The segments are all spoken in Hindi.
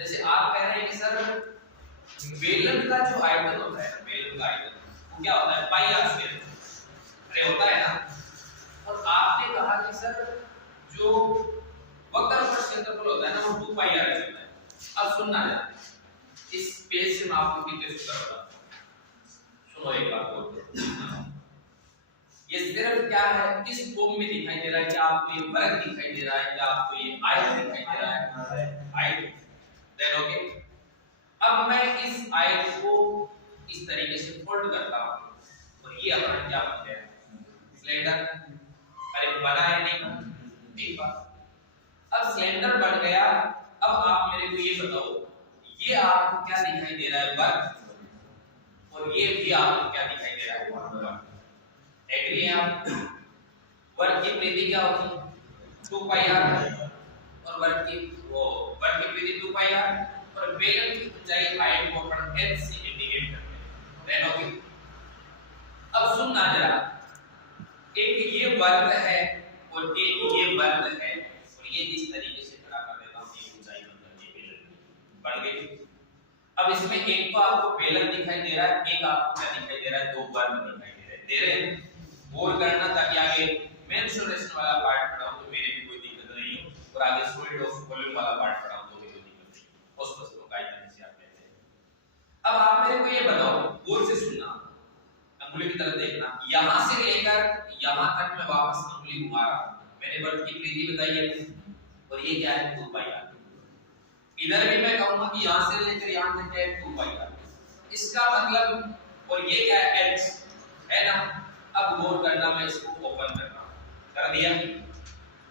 जैसे आप कह रहे हैं कि सर बेलन का जो आयतन होता है, बेलन का आयतन वो क्या होता है, पाई आर स्क्वायर, अरे होता है ना। और आपने कहा कि सर जो वक्र पर क्षेत्रफल होता है ना वो 2 पाई आर होता है। अब सुनना है, इस पेज से मैं आपको पीछे सूत्र बताता हूं, सुनो एक बात बोल। ये सिर्फ क्या है, किस फॉर्म में दिखाई दे रहा है, क्या आपको ये वर्ग दिखाई दे रहा है, क्या आपको ये आयत दिखाई दे रहा है, आयत। देन ओके, अब मैं इस आयत को इस तरीके से फोल्ड करता हूं और ये अपना क्या बन गया, सिलेंडर। अरे बना है नहीं, ठीक बात। अब सिलेंडर बन गया। अब आप मेरे को ये बताओ, ये आपको क्या दिखाई दे रहा है, वर्ग, और ये भी आपको क्या दिखाई दे रहा है, वर्ग। एग्री हैं आप? वर्ग की परिधि क्या होती है, 2 पाई आर, और वर्ग की परिधि 2 पाई आर, और बेलन की ऊंचाई हाइट को अपन h से इंडिकेट करते हैं। देन ओके, अब सुनना जरा, एक ये वर्ग है और एक ये वर्ग है, और ये इस तरीके से खड़ा कर देता हूं, ये ऊंचाई बन गई। अब इसमें एक तो आपको बेलन दिखाई दे रहा है, एक आपको क्या दिखाई दे रहा है, 2 वर्ग दिखाई दे रहे हैं। बोल करना ताकि आगे मेंसुरेशन वाला पार्ट पढ़ाऊं तो मेरे भी कोई दिक्कत नहीं हो, और आगे सॉलिड ऑफ वॉल्यूम वाला पार्ट पढ़ाऊं तो भी कोई दिक्कत नहीं, उस बस को गाइडेंस से आप कहते हैं। अब आप मेरे को ये बताओ, गौर से सुनना, अंगुली की तरफ देखना, यहां से लेकर यहां तक मैं वापस अंगुली घुमा रहा हूं, मैंने वर्ग की परिधि बताई है, और ये क्या है, 2 पाई आर। इधर भी मैं कहूंगा कि यहां से लेकर यहां तक क्या है, 2 पाई आर, इसका मतलब, और ये क्या है, h है ना। अब गौर करना, मैं इसको ओपन कर रहा हूं, कर दिया।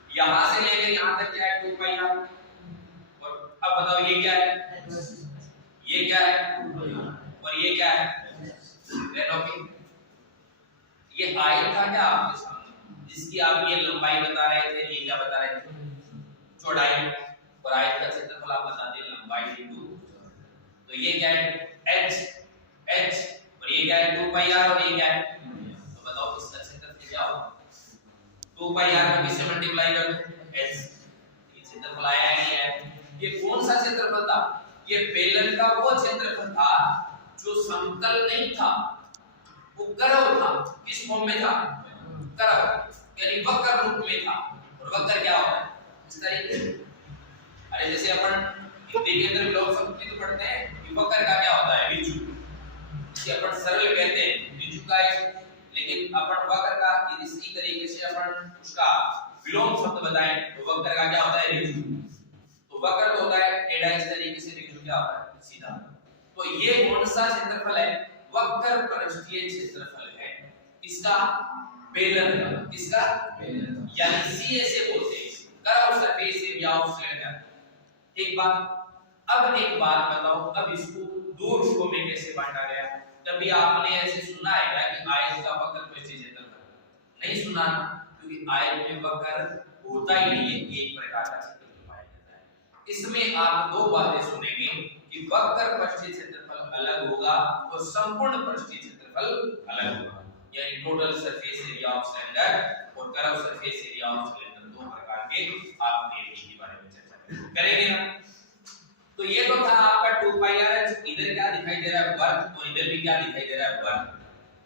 यहां से लेकर यहां तक क्या है, 2 पाई आर, और अब बताओ ये क्या है, ये क्या है, और ये क्या है, ओके। ये आयत था क्या आपके सामने, जिसकी आप ये लंबाई बता रहे थे, ये क्या बता रहे थे, चौड़ाई, और आयत का क्षेत्रफल आप बताते हैं लंबाई इंटू, तो ये क्या है, h, और ये क्या है, 2 पाई आर, और ये क्या है, तो बताओ इसका क्षेत्रफल क्या होगा, 2 पाई आर को किससे मल्टीप्लाई कर दो, h। ये क्षेत्रफल आया ही है। ये कौन सा क्षेत्रफल था, ये बेलन का वो क्षेत्रफल था जो समतल नहीं था, वो कर्व था। किस फॉर्म में था, कर्व, यानी वक्र रूप में था। और वक्र क्या होता है, इस तरीके से। अरे जैसे अपन हिंदी के अंदर लोग संस्कृत तो पढ़ते हैं कि वक्र का क्या होता है, रिजु, कि अपन सरल कहते हैं रिजु का एक, लेकिन अपन वक्र का इसी तरीके से अपन उसका विलोम शब्द बताएं तो वक्र का क्या होता है, रिजु। तो वक्र तो होता है टेढ़ा, इस तरीके से, रिजु क्या होता है, सीधा। तो ये कौन सा क्षेत्रफल है, वक्र पृष्ठीय क्षेत्रफल है, इसका, बेलन का, किसका, बेलन, यानी सीए से बोलते हैं, curve surface area of cylinder. एक बात, अब एक बात बताओ, अब इसको 2 रूपों में कैसे बांटा गया। कभी आपने ऐसे सुना है क्या कि आयत का वक्र पृष्ठीय क्षेत्रफल, नहीं सुना, क्योंकि आयत में वक्र होता ही नहीं है, एक प्रकार का क्षेत्रफल पाया जाता है। इसमें आप 2 बातें सुनेंगे कि वक्र पृष्ठीय क्षेत्रफल अलग होगा और संपूर्ण पृष्ठीय क्षेत्रफल अलग होगा, यानी total surface area of cylinder और curve surface area of cylinder, 2 प्रकार के आप के बारे में चर्चा करेंगे ना। तो ये तो था आपका 2 पाई आर, इधर क्या दिखाई दे रहा है, वर्ग, और इधर भी क्या दिखाई दे रहा है, वर्ग।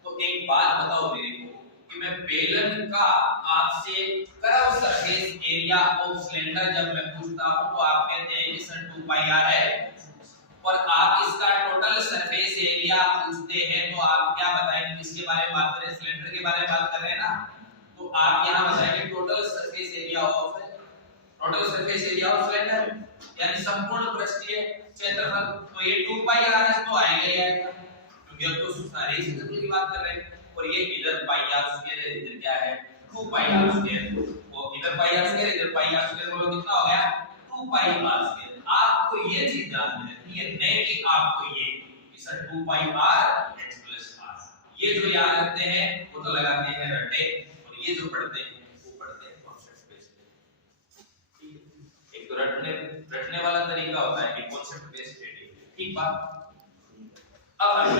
तो एक बात बताओ मेरे को कि मैं बेलन का आपसे curve surface area of cylinder जब मैं पूछता हूं तो आप कहते हैं कि सर 2 पाई आर है, और आप इसका टोटल सरफेस एरिया पूछते हैं तो आप क्या बताएंगे, किसके बारे में बात कर रहे हैं, सिलेंडर के बारे में बात कर रहे हैं ना। तो आप यहां बताएंगे total surface area of cylinder, यानी संपूर्ण पृष्ठीय क्षेत्रफल। तो ये 2 पाई आर तो आएगा ही आएगा, क्योंकि अब तो सारे क्षेत्रफल की बात कर रहे हैं। और ये इधर पाई आर स्क्वायर है, इधर क्या है, 2 पाई आर स्क्वायर, वो इधर पाई आर स्क्वायर, इधर पाई आर स्क्वायर, बोलो कितना हो गया, 2 पाई आर स्क्वायर। आपको ये चीज ध्यान में रखनी है, नहीं कि आपको ये कि sir 2 pi r h plus r, ये जो याद रखते हैं वो तो लगाते हैं रटे, और ये जो पढ़ते हैं वो पढ़ते हैं कॉन्सेप्ट बेस्ड। ठीक है, एक तो रटने वाला तरीका होता है, एक कॉन्सेप्ट बेस्ड। ठीक बात। अब